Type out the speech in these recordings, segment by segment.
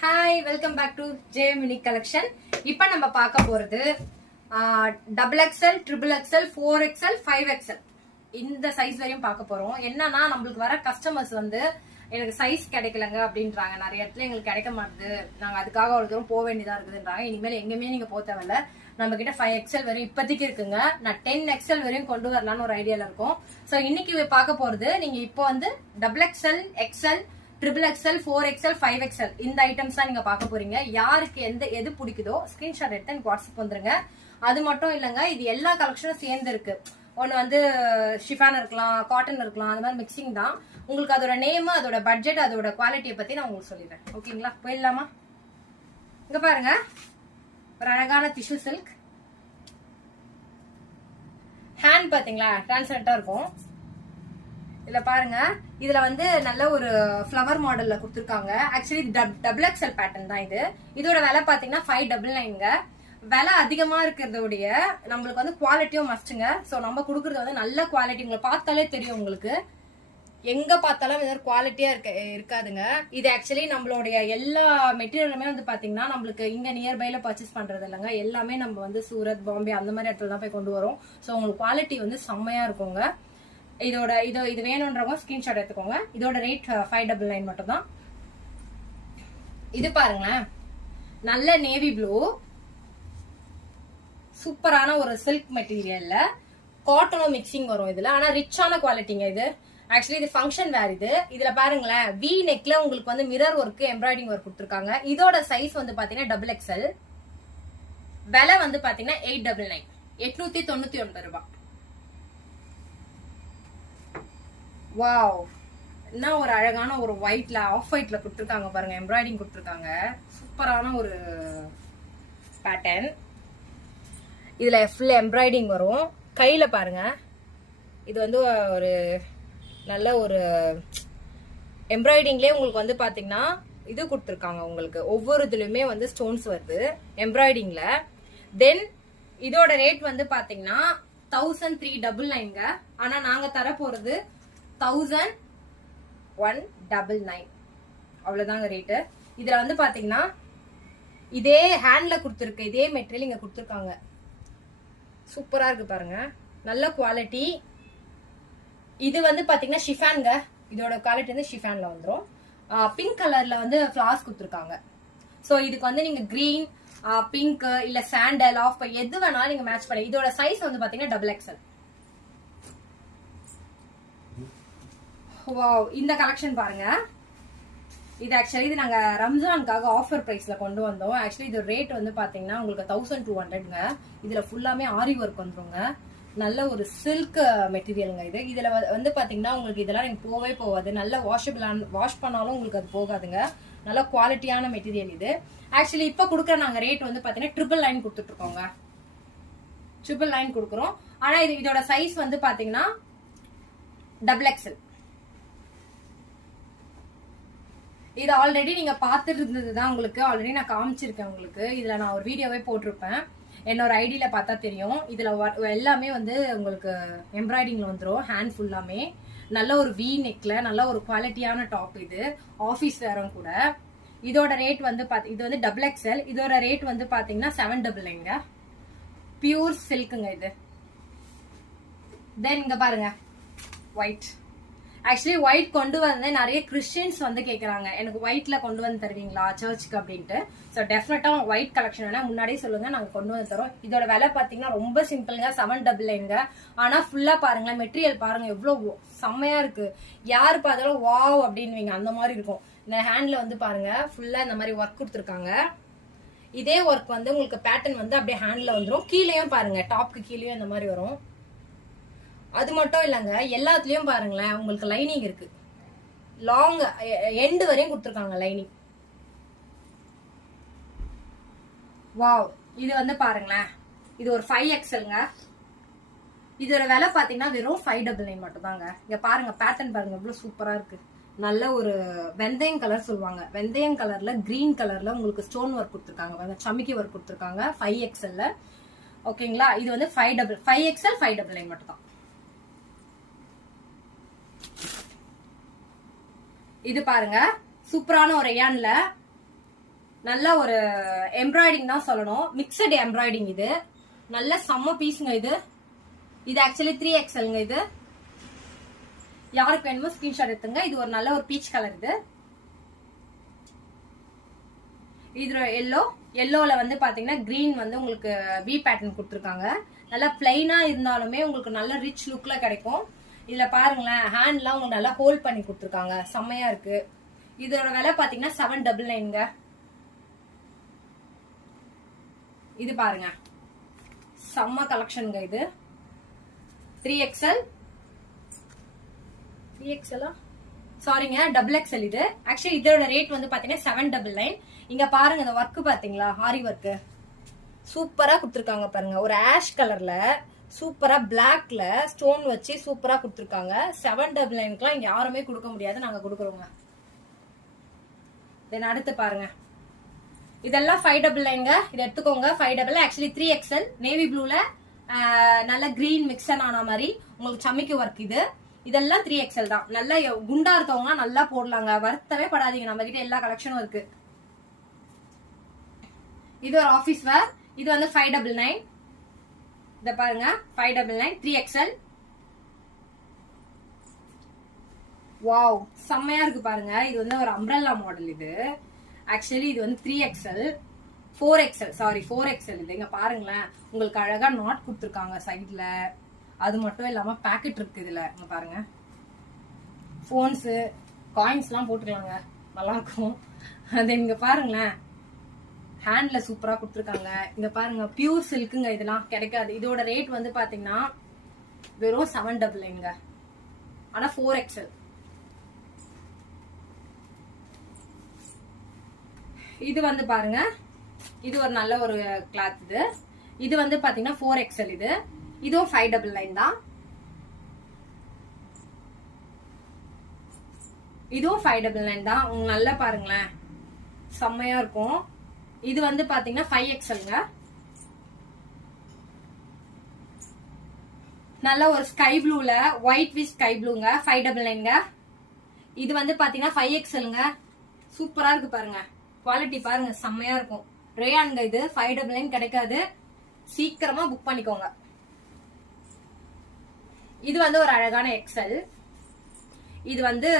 Hi, welcome back to JM unique collection. இப்போ நம்ம பார்க்க போறது double XL, triple XL, 4XL, 5XL இந்த சைஸ் வரையும் பார்க்க போறோம். என்னன்னா நம்மளுக்கு வர கஸ்டமர்ஸ் வந்து எனக்கு சைஸ் கிடைக்கலங்க அப்படின்றாங்க. நிறைய இடத்துல எங்களுக்கு கிடைக்க மாட்டுது, நாங்க அதுக்காக ஒரு தூரம் போக வேண்டியதா இருக்குதுன்றாங்க. இனிமேல் எங்கேயுமே நீங்க போக தேவையில்ல, நம்ம கிட்ட 5XL வரையும் இப்போதைக்கு இருக்குங்க. நான் 10XL வரையும் கொண்டு வரலான்னு ஒரு ஐடியால இருக்கும். ஸோ இன்னைக்கு பார்க்க போறது, நீங்க இப்போ வந்து double XL, XL, triple XL, 4XL, 5XL இந்த ஐட்டம்ஸ் தான் நீங்க பார்க்க போறீங்க. யாருக்கு எது பிடிக்குதோ ஸ்கிரீன்ஷாட் எடுத்து எனக்கு வாட்ஸ்அப் வந்துருங்க. அது மட்டும் இல்லைங்க, இது எல்லா கலெக்ஷனும் சேர்ந்து இருக்கு. ஒன்று வந்து ஷிஃபான் இருக்கலாம், காட்டன் இருக்கலாம், அந்த மாதிரி மிக்சிங் தான். உங்களுக்கு அதோட நேம், அதோட பட்ஜெட், அதோட குவாலிட்டியை பத்தி நான் உங்களுக்கு சொல்லிடுறேன். ஓகேங்களா, போயிடலாமா? இங்க பாருங்க, ஒரு அழகான டிஷ்யூ சில்க் ஹேண்ட் பாத்தீங்களா, டிரான்ஸ்பரண்டா இருக்கும். இதுல பாருங்க, இதுல வந்து நல்ல ஒரு ஃபிளவர் மாடல்ல கொடுத்துருக்காங்க. ஆக்சுவலி டபுள் எக்ஸ்எல் பேட்டர்ன் தான் இது. இதோட விலை பாத்தீங்கன்னா 599. விலை அதிகமா இருக்கிறதோடைய நம்மளுக்கு வந்து குவாலிட்டியும் மஸ்ட்டுங்க. ஸோ நம்ம கொடுக்கறது வந்து நல்ல குவாலிட்டி. உங்களை பார்த்தாலே தெரியும், உங்களுக்கு எங்க பார்த்தாலும் இந்த குவாலிட்டியா இருக்காதுங்க. இது ஆக்சுவலி நம்மளுடைய எல்லா மெட்டீரியலுமே வந்து பாத்தீங்கன்னா நம்மளுக்கு இங்க நியர்பைல பர்ச்சேஸ் பண்றது இல்லைங்க. எல்லாமே நம்ம வந்து சூரத், பாம்பே அந்த மாதிரி இடத்துல தான் போய் கொண்டு வரோம். ஸோ உங்களுக்கு குவாலிட்டி வந்து செம்மையா இருக்குங்க. இது வேணும்ன்றவங்க ஸ்கிரீன்ஷாட் எடுத்துக்கோங்க. இதோட ரேட் 599 மட்டும் தான். இது பாருங்களேன், நல்ல நேவி ப்ளூ, சூப்பரான ஒரு சில்க் மெட்டீரியல்ல காட்டனும் மிக்சிங் வரும் இதுல. ஆனா ரிச்சான குவாலிட்டிங்க இது. ஆக்சுவலி இது ஃபங்க்ஷன் வேர். இதுல பாருங்களேன், வி நெக்ல உங்களுக்கு வந்து மிரர் ஒர்க், எம்ப்ராய்டிங் ஒர்க் கொடுத்துருக்காங்க. இதோட சைஸ் வந்து பாத்தீங்கன்னா டபுள் எக்ஸ்எல். விலை வந்து பாத்தீங்கன்னா 899, 899 ரூபாய். வாவ், என்ன ஒரு அழகான ஒரு ஒயிட்ல, ஆஃப் ஒயிட்ல கொடுத்துருக்காங்க பாருங்க, எம்ப்ராய்டிங் கொடுத்துருக்காங்க. சூப்பரான ஒரு பேட்டர்ன். இதுல ஃபுல் எம்ப்ராய்டிங் வரும். கையில பாருங்க, இது வந்து ஒரு நல்ல ஒரு எம்ப்ராய்டிங்லேயே உங்களுக்கு வந்து பாத்தீங்கன்னா இது கொடுத்துருக்காங்க. உங்களுக்கு ஒவ்வொரு இதுலயுமே வந்து ஸ்டோன்ஸ் வருது எம்ப்ராய்டிங்ல. தென் இதோட ரேட் வந்து பாத்தீங்கன்னா 1399. ஆனா நாங்க தர போறது 1199. அவ்வளவுதாங்க ரேட்டு. இதுல வந்து பாத்தீங்கன்னா இதே ஹேண்ட்ல கொடுத்துருக்கு, இதே மெட்டீரியல் இங்க கொடுத்துருக்காங்க. சூப்பரா இருக்கு பாருங்க, நல்ல குவாலிட்டி. இது வந்து பாத்தீங்கன்னா ஷிஃபான்ங்க. இதோட குவாலிட்டி வந்து ஷிஃபான்ல வந்துடும். பிங்க் கலர்ல வந்து ஃபிளார்ஸ் கொடுத்துருக்காங்க. ஸோ இதுக்கு வந்து நீங்க கிரீன், பிங்க், இல்ல சாண்டல், ஆஃப் எது வேணாலும் நீங்க மேட்ச் பண்ணி. இதோட சைஸ் வந்து பாத்தீங்கன்னா டபுள் எக்ஸ்எல். வாவ், இந்த கலெக்ஷன் பாருங்க. இது ஆக்சுவலி இது நாங்க ரம்ஜானுக்காக ஆஃபர் பிரைஸ்ல கொண்டு வந்தோம். ஆக்சுவலி இது ரேட் வந்து பாத்தீங்கன்னா உங்களுக்கு 1200ங்க. இதுல ஃபுல்லாமே ஆரி ஒர்க் வந்துருங்க. நல்ல ஒரு சில்க் மெட்டீரியலுங்க இது. இதுல வந்து பாத்தீங்கன்னா உங்களுக்கு இதெல்லாம் நீங்க போவே போகாது. நல்ல வாஷ் பண்ணாலும் உங்களுக்கு அது போகாதுங்க. நல்ல குவாலிட்டியான மெட்டீரியல் இது. ஆக்சுவலி இப்ப கொடுக்குற நாங்க ரேட் வந்து பாத்தீங்கன்னா 999 கொடுத்துட்டு இருக்கோங்க. 999 கொடுக்குறோம். ஆனா இதோட சைஸ் வந்து பாத்தீங்கன்னா டபுள் எக்ஸ்எல். இது ஆல்ரெடி நீங்க பாத்துட்டு இருந்ததுதான், உங்களுக்கு ஆல்ரெடி நான் காமிச்சிருக்கேன். உங்களுக்கு இதுல நான் ஒரு வீடியோவே போட்டிருப்பேன், என்னோட ஐடியில பார்த்தா தெரியும். இதுல எல்லாமே வந்து உங்களுக்கு எம்ப்ராய்டிங்ல வந்துடும். ஹேண்ட் ஃபுல்லாமே நல்ல ஒரு வி நெக்ல நல்ல ஒரு குவாலிட்டியான டாப். இது ஆபீஸ் வேறும் கூட. இதோட ரேட் வந்து இது வந்து டபுள் எக்ஸ்எல். இதோட ரேட் வந்து பாத்தீங்கன்னா 799. பியூர் சில்க்குங்க இது. தென் இங்க பாருங்க, ஒயிட். ஆக்சுவலி ஒயிட் கொண்டு வந்து நிறைய கிறிஸ்டியன்ஸ் வந்து கேட்கறாங்க, எனக்கு ஒயிட்ல கொண்டு வந்து தருவீங்களா சர்ச்சுக்கு அப்படின்ட்டு. ஸோ டெஃபினட்டா ஒயிட் கலெக்ஷன் வேணா முன்னாடியே சொல்லுங்க, நாங்க கொண்டு வந்து தரோம். இதோட விலை பாத்தீங்கன்னா ரொம்ப சிம்பிள்ங்க, 799. ஆனா ஃபுல்லா பாருங்களேன், மெட்டீரியல் பாருங்க எவ்வளவு செம்மையா இருக்கு. யாரு பார்த்தாலும் வாவ் அப்படின்வீங்க, அந்த மாதிரி இருக்கும். இந்த ஹேண்ட்ல வந்து பாருங்க ஃபுல்லா இந்த மாதிரி ஒர்க் கொடுத்துருக்காங்க. இதே ஒர்க் வந்து உங்களுக்கு பேட்டர்ன் வந்து அப்படியே ஹேண்ட்ல வந்துடும். கீழேயும் பாருங்க, டாப்க்கு கீழேயும் இந்த மாதிரி வரும். அது மட்டும் இல்லைங்க, எல்லாத்துலயும் பாருங்களேன் உங்களுக்கு லைனிங் இருக்கு. லாங் எண்டு வரையும் கொடுத்துருக்காங்க லைனிங். வாவ், இது வந்து பாருங்களேன், இது ஒரு 5XLங்க. இதோட விலை பாத்தீங்கன்னா வெறும் 599 மட்டும் தாங்க. இங்க பாருங்க, பேட்டர்ன் பாருங்க எவ்வளவு சூப்பரா இருக்கு. நல்ல ஒரு வெந்தயம் கலர் சொல்லுவாங்க, வெந்தயம் கலர்ல கிரீன் கலர்ல உங்களுக்கு ஸ்டோன் ஒர்க் கொடுத்துருக்காங்க, சமிக்கி ஒர்க் கொடுத்துருக்காங்க. 5XL. ஓகேங்களா, இது வந்து 5XL 599 மட்டும் தான். இது பாருங்க, சூப்பரான ஒரு ரயான்ல நல்ல ஒரு எம்ப்ராய்டிங் தான் சொல்லணும், மிக்சட் எம்ப்ராய்டிங். இது நல்ல செம்ம பீஸுங்க. இது ஆக்சுவலி 3XLங்க. இது யாருக்கு வேணுமோ ஸ்கிரீன்ஷாட் எடுத்துங்க. இது ஒரு நல்ல ஒரு பீச் கலர். இது எல்லோல வந்து பாத்தீங்கன்னா கிரீன் வந்து உங்களுக்கு வி பேட்டர்ன் கொடுத்துருக்காங்க. நல்லா பிளைனா இருந்தாலுமே உங்களுக்கு நல்ல ரிச் லுக்ல கிடைக்கும். இதுல பாருங்களேன், ஹேண்ட்லாம் உங்களுக்கு நல்லா ஹோல்ட் பண்ணி கொடுத்துருக்காங்க, செம்மையா இருக்கு. இதோட விலை பாத்தீங்கன்னா 799ங்க. இது பாருங்க, செம்ம கலெக்ஷனுங்க. இது 3XL சாரிங்க, XXL. இது ஆக்சுவலி இதோட ரேட் வந்து பாத்தீங்கன்னா 799. இங்க பாருங்க, இந்த ஒர்க் பாத்தீங்களா, ஆரி ஒர்க் சூப்பரா கொடுத்துருக்காங்க பாருங்க. ஒரு ஆஷ் கலர்ல சூப்பரா பிளாக்ல ஸ்டோன் வச்சு சூப்பரா கொடுத்துருக்காங்க. 799க்குலாம் இங்க யாருமே கொடுக்க முடியாது, நாங்க கொடுக்குறோங்க. தென் அடுத்து பாருங்க, இதெல்லாம் 599ங்க. இதை எடுத்துக்கோங்க. 599 ஆக்சுவலி 3XL நேவி ப்ளூல நல்ல கிரீன் மிக்சன் ஆன மாதிரி உங்களுக்கு சமைக்கு ஒர்க். இதெல்லாம் 3XL தான். நல்லா குண்டா இருக்கவங்க நல்லா போடலாங்க, வருத்தவே படாதீங்க. நம்ம கிட்ட எல்லா கலெக்ஷனும் இருக்கு. இது ஒரு ஆபீஸ் வேர். இது வந்து 599. இத பாருங்க, 599 3XL. வாவ், செம்மையா இருக்கு பாருங்க. இது வந்து ஒரு அம்ப்ரெல்லா மாடல். இது ஆக்சுவலி இது வந்து 3XL 4XL சாரி 4XL. இது இங்க பாருங்களேன், உங்களுக்கு அழகா நாட் கொடுத்துருக்காங்க சைட்ல. அது மட்டும் இல்லாம பாக்கெட் இருக்கு இதுல. இங்க பாருங்க, போன்ஸ் காயின்ஸ் எல்லாம் போட்டுக்கலாங்க, நல்லா இருக்கும். அது இங்க பாருங்களேன், ஹேண்ட்ல சூப்பரா கொடுத்துருக்காங்க. இங்க பாருங்க, பியூர் சில்க்குங்க. இதெல்லாம் கிடைக்காது. இதோட ரேட் வந்து பாத்தீங்கன்னா வெறும் 799ங்க. ஆனா 4XL. இது வந்து பாருங்க, இது ஒரு நல்ல ஒரு கிளாத். இது வந்து பாத்தீங்கன்னா 4XL. இதுவும் 599 தான். இதுவும் 599 தான். உங்களுக்கு நல்லா பாருங்களேன், செம்மையா இருக்கும். இது வந்து பாத்தீங்கன்னா 5XLங்க. நல்ல ஒரு ஸ்கை ப்ளூல ஒயிட் வித் ஸ்கை ப்ளூங்க. 599ங்க. இது வந்து பாத்தீங்கன்னா 5XLங்க. சூப்பரா இருக்கு பாருங்க, குவாலிட்டி பாருங்க, செம்மையா இருக்கும். ரேயான்ங்க. இது 599 கிடைக்காது, சீக்கிரமா புக் பண்ணிக்கோங்க. இது வந்து ஒரு அழகான XL. இது வந்து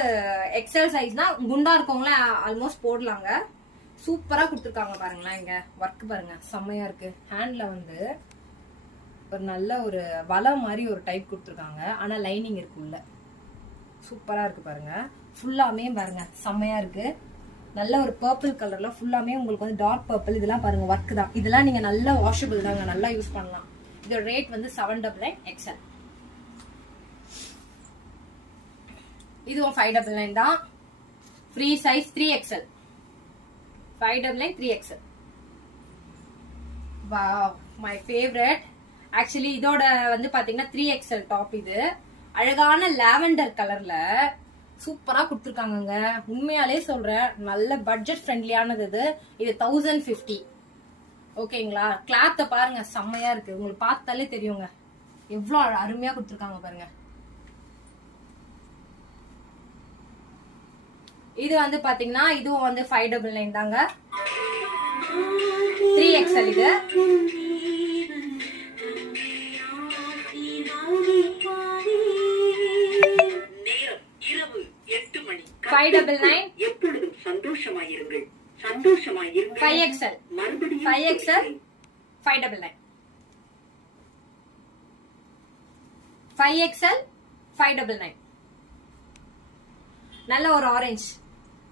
XL சைஸ் தான். குண்டா இருக்கவங்கள ஆல்மோஸ்ட் போடலாங்க. சூப்பரா கொடுத்துருக்காங்க பாருங்களேன். இங்க ஒர்க் பாருங்க, செம்மையா இருக்கு. ஹேண்ட்ல வந்து ஒரு நல்ல ஒரு வலை மாதிரி ஒரு டைப் கொடுத்துருக்காங்க. ஆனா லைனிங் இருக்கு உள்ள. சூப்பரா இருக்கு பாருங்க. ஃபுல்லாமே பாருங்க, செம்மையா இருக்கு. நல்ல ஒரு பர்பிள் கலர்ல ஃபுல்லாமே உங்களுக்கு வந்து டார்க் பர்பிள். இதெல்லாம் பாருங்க ஒர்க் தான். இதெல்லாம் நீங்க நல்ல வாஷபிள் தாங்க, நல்லா யூஸ் பண்ணலாம். இதோட ரேட் வந்து 799 XL. இதுவும் 599 தான். Free size 3XL. 599 3XL. Wow, my favourite. Actually இதோட வந்து பாத்தீங்கன்னா 3XL டாப். இது அழகான லாவெண்டர் கலர்ல சூப்பரா கொடுத்துருக்காங்க. உண்மையாலே சொல்றேன், நல்ல பட்ஜெட் ஃப்ரெண்ட்லியானது. இது 1050. ஓகேங்களா? கிளாத்த பாருங்க, செம்மையா இருக்கு. உங்களுக்கு பார்த்தாலே தெரியுங்க எவ்வளவு அருமையா கொடுத்துருக்காங்க பாருங்க. இது வந்து பாத்தீங்கன்னா இதுவும் வந்து 599 தாங்க. 3XL. இது 599. எப்பொழுதும் சந்தோஷமாயிருங்கள், சந்தோஷமாயிருங்கள். 5XL 599. 5XL 599. நல்ல ஒரு orange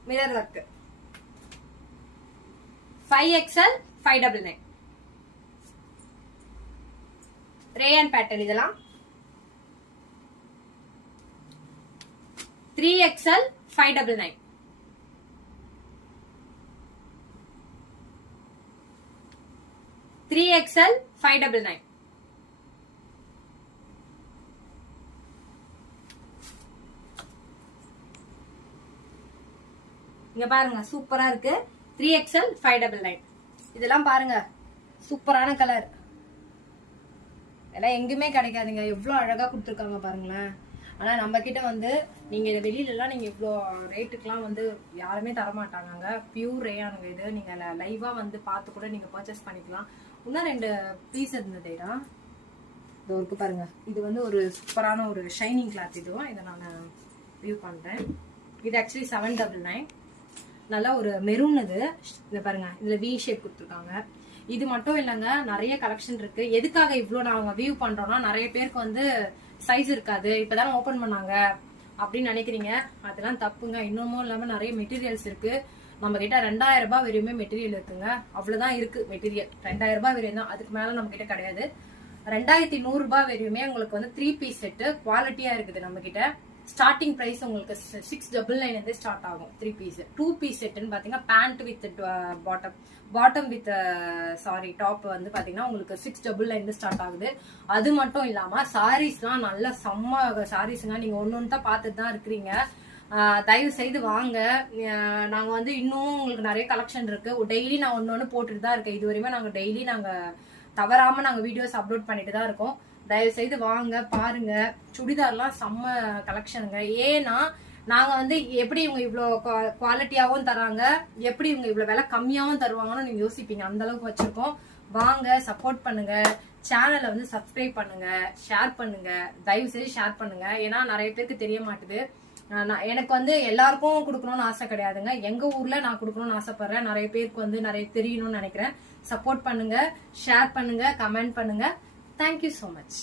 mirror work. 5XL 599. Rayon pattern. இதெல்லாம் 3XL 599. XL 599. இங்க பாருங்க, சூப்பரா இருக்கு. 3XL 599. இதெல்லாம் பாருங்க, சூப்பரான கலர். எல்லாம் எங்குமே கிடைக்காதுங்க. எவ்வளவு அழகா கொடுத்துருக்காங்க பாருங்களேன். ஆனா நம்ம கிட்ட வந்து நீங்க இதை வெளியில எல்லாம் நீங்க இவ்வளோ ரேட்டுக்குலாம் வந்து யாருமே தரமாட்டாங்க. பியூர் ரேயானுங்க இது. நீங்க லைவா வந்து பார்த்து கூட நீங்க பர்ச்சேஸ் பண்ணிக்கலாம். இன்னும் 2 பீஸ் இருந்ததுடா, இது இருக்கு பாருங்க. இது வந்து ஒரு சூப்பரான ஒரு ஷைனிங் கிளாத். இதுவும் இதை நான் வியூ பண்றேன். இது ஆக்சுவலி 799. நல்லா ஒரு மெரூன். இது பாருங்க, இதுல வி ஷேப் கொடுத்துருக்காங்க. இது மட்டும் இல்லைங்க, நிறைய கலெக்ஷன் இருக்கு. எதுக்காக இவ்வளோ நாங்க வியூ பண்றோம்னா, நிறைய பேருக்கு வந்து சைஸ் இருக்காது, இப்பதானே ஓபன் பண்ணாங்க அப்படின்னு நினைக்கிறீங்க. அதெல்லாம் தப்புங்க. இன்னமும் இல்லாம நிறைய மெட்டீரியல்ஸ் இருக்கு நம்ம கிட்ட. 2000 ரூபாய் வரையுமே மெட்டீரியல் இருக்குங்க. அவ்வளவுதான் இருக்கு மெட்டீரியல். 2000 ரூபாய் வரையும் தான், அதுக்கு மேல நம்ம கிட்ட கிடையாது. 2100 ரூபாய் வரையுமே உங்களுக்கு வந்து 3 பீஸ் செட்டு குவாலிட்டியா இருக்குது நம்ம கிட்ட. ஸ்டார்டிங் பிரைஸ் உங்களுக்கு 699 ஸ்டார்ட் ஆகும். 3 பீஸ். 2 பீஸ் செட்னு பாத்தீங்கன்னா pant with bottom with top வந்து பாத்தீங்கன்னா உங்களுக்கு 699 ஸ்டார்ட் ஆகுது. அது மட்டும் இல்லாம சாரீஸ்லாம் நல்ல செம்ம சாரீஸ்ங்க. நீங்க ஒன்னு தான் பார்த்துட்டு தான் இருக்கிறீங்க. தயவு செய்து வாங்க. நாங்க வந்து இன்னும் உங்களுக்கு நிறைய கலெக்ஷன் இருக்கு. டெய்லி நான் ஒன்னு போட்டுட்டு தான் இருக்கேன். இது வரையுமே நாங்க டெய்லி தவறாம நாங்க வீடியோஸ் அப்லோட் பண்ணிட்டு தான் இருக்கோம். தயவு செய்து வாங்க, பாருங்க. சுடிதார்லாம் செம்ம கலெக்ஷனுங்க. ஏன்னா நாங்க வந்து எப்படி இவங்க இவ்வளோ குவாலிட்டியாவும் தராங்க, எப்படி இவங்க இவ்வளவு விலை கம்மியாவும் தருவாங்கன்னு நீங்க யோசிப்பீங்க. அந்த அளவுக்கு வச்சிருக்கோம். வாங்க, சப்போர்ட் பண்ணுங்க. சேனலை வந்து சப்ஸ்கிரைப் பண்ணுங்க, ஷேர் பண்ணுங்க. தயவு செய்து ஷேர் பண்ணுங்க. ஏன்னா நிறைய பேருக்கு தெரிய மாட்டுது. எனக்கு வந்து எல்லாருக்கும் கொடுக்கணும்னு ஆசை கிடையாதுங்க. எங்க ஊர்ல நான் கொடுக்கணும்னு ஆசைப்படுறேன். நிறைய பேருக்கு வந்து நிறைய தெரியணும்னு நினைக்கிறேன். சப்போர்ட் பண்ணுங்க, ஷேர் பண்ணுங்க, கமெண்ட் பண்ணுங்க. Thank you so much.